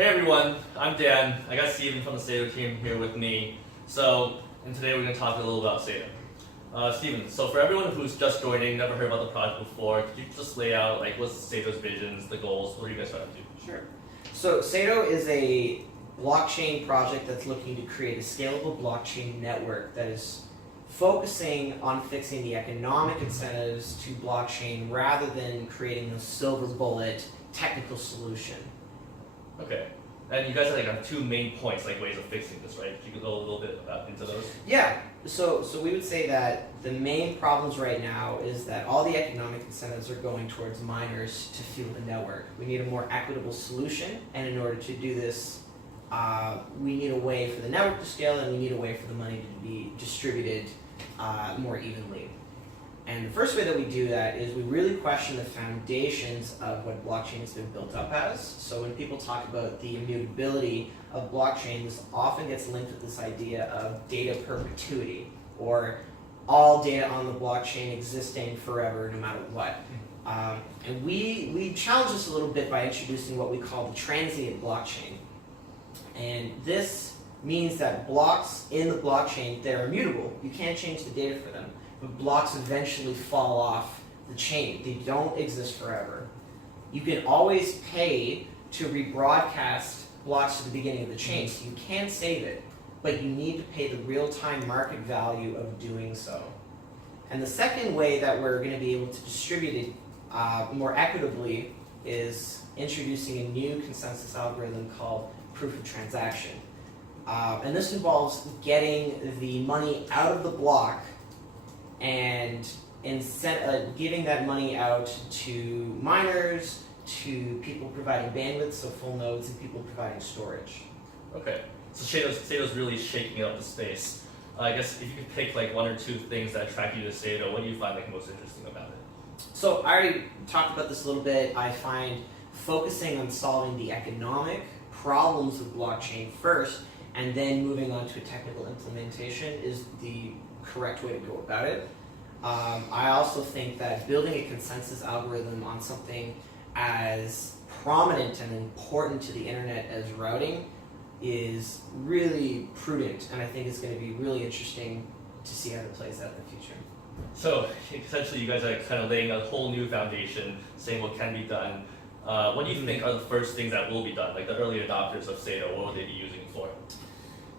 Hey everyone, I'm Dan. I got Steven from the Saito team here with me. And today we're going to talk a little about Saito. Steven, so for everyone who's just joining, never heard about the project before, could you just lay out what's Saito's visions, the goals, what are you guys trying to do? Sure. So Saito is a blockchain project that's looking to create a scalable blockchain network that is focusing on fixing the economic incentives to blockchain rather than creating a silver bullet technical solution. Okay. And you guys have two main points, ways of fixing this, right? Could you go a little bit into those? Yeah. So we would say that the main problems right now is that all the economic incentives are going towards miners to fuel the network. We need a more equitable solution, and in order to do this, we need a way for the network to scale, and we need a way for the money to be distributed more evenly. And the first way that we do that is we really question the foundations of what blockchain has been built up as. So when people talk about the immutability of blockchain, this often gets linked with this idea of data perpetuity, or all data on the blockchain existing forever no matter what. And we challenge this a little bit by introducing what we call the transient blockchain. And this means that blocks in the blockchain, they're immutable. You can't change the data for them. But blocks eventually fall off the chain. They don't exist forever. You can always pay to rebroadcast blocks to the beginning of the chain, so you can save it, but you need to pay the real-time market value of doing so. And the second way that we're going to be able to distribute it more equitably is introducing a new consensus algorithm called proof of transaction. And this involves getting the money out of the block and giving that money out to miners, to people providing bandwidth, so full nodes, and people providing storage. Okay, so Saito's really shaking up the space. I guess if you could pick one or two things that attract you to Saito, what do you find most interesting about it? So I already talked about this a little bit. I find focusing on solving the economic problems of blockchain first, and then moving on to a technical implementation is the correct way to go about it. I also think that building a consensus algorithm on something as prominent and important to the internet as routing is really prudent, and I think it's going to be really interesting to see how it plays out in the future. So essentially you guys are kind of laying a whole new foundation, saying what can be done. What do you think are the first things that will be done? Like the early adopters of Saito, what will they be using it for?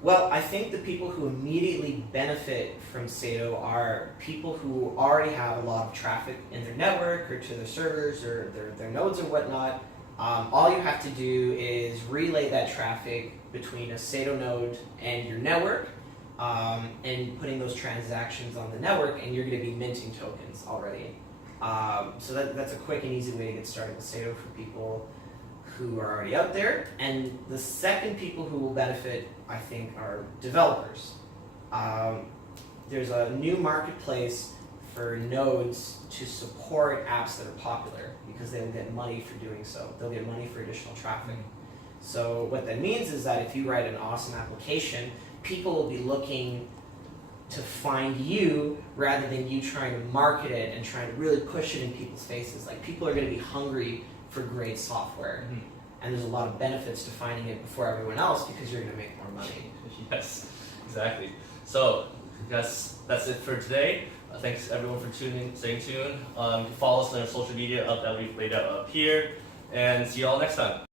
Well, I think the people who immediately benefit from Saito are people who already have a lot of traffic in their network or to their servers or their nodes or whatnot. All you have to do is relay that traffic between a Saito node and your network, and putting those transactions on the network, and you're going to be minting tokens already. So that's a quick and easy way to get started with Saito for people who are already out there. And the second people who will benefit, I think, are developers. There's a new marketplace for nodes to support apps that are popular because they will get money for doing so. They'll get money for additional traffic. So what that means is that if you write an awesome application, people will be looking to find you rather than you trying to market it and trying to really push it in people's faces. People are going to be hungry for great software. And there's a lot of benefits to finding it before everyone else because you're going to make more money. Yes, exactly. So that's it for today. Thanks everyone for staying tuned. Follow us on our social media that we've laid out up here, and see you all next time.